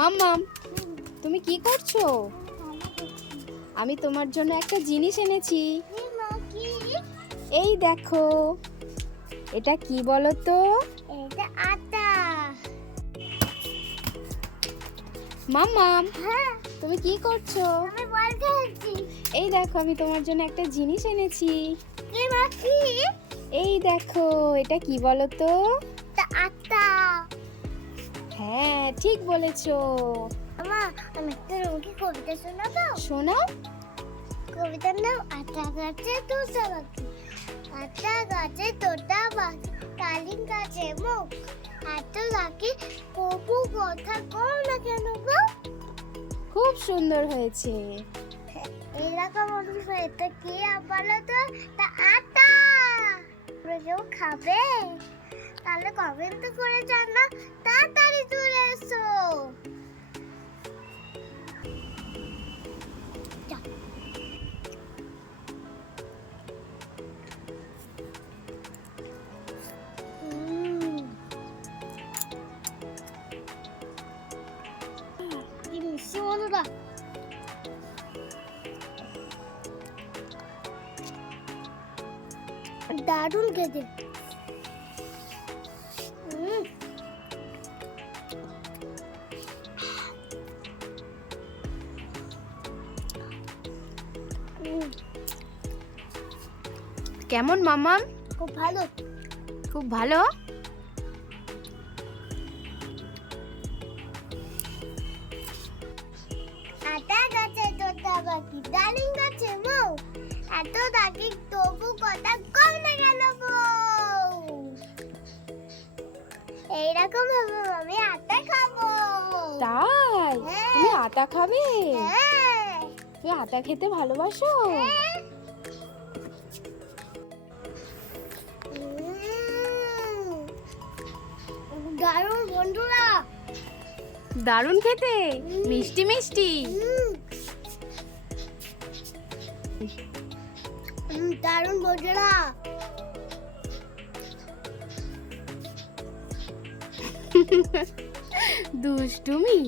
মাম্মাম, তুমি কি করছো? আমি তোমার জন্য একটা জিনিস এনেছি। এই দেখো, এটা কি বলো তো? এটা আটা। মাম্মাম, হ্যাঁ, তুমি কি করছো? আমি বল খেলছি। এই দেখো, আমি তোমার জন্য একটা জিনিস এনেছি। কি মা কি? এই দেখো, এটা কি বলো তো? এটা আটা। হ্যাঁ, ঠিক বলেছো। মা, আমি একটা তোমাকে কবিতা শোনাবো। শোনাও। কবিতার নাম আটা গাছে তোতা পাখি। আটা গাছে তোতা পাখি, ডালিম গাছে মুখ। এত ডাকি তবু কথা কও না কেন গো? খুব সুন্দর হয়েছে। এরকম এটা কি বলো তো? তা আটা। তোমরা কেউ খাবে? তাহলে কমেন্ট করে জানা, তাড়াতাড়ি চলে এসো। কি মিষ্টি মধুরা। দারুণ খেতে। কেমন মাম্মাম? খুব ভালো। খুব ভালো। আটা গাছে তোতা পাখি, ডালিম গাছে মৌ। এত ডাকি তবু কথা কম না গেল বউ। এইরকম ভাবে আমি আটা খাবো। তাই? হ্যাঁ। তুমি আটা খাবে? হ্যাঁ। তুমি আটা খেতে ভালোবাসো? হ্যাঁ। দারুণ বন্ধুরা। দারুণ খেতে, মিষ্টি মিষ্টি। দারুণ বন্ধুরা। দুষ্টুমি।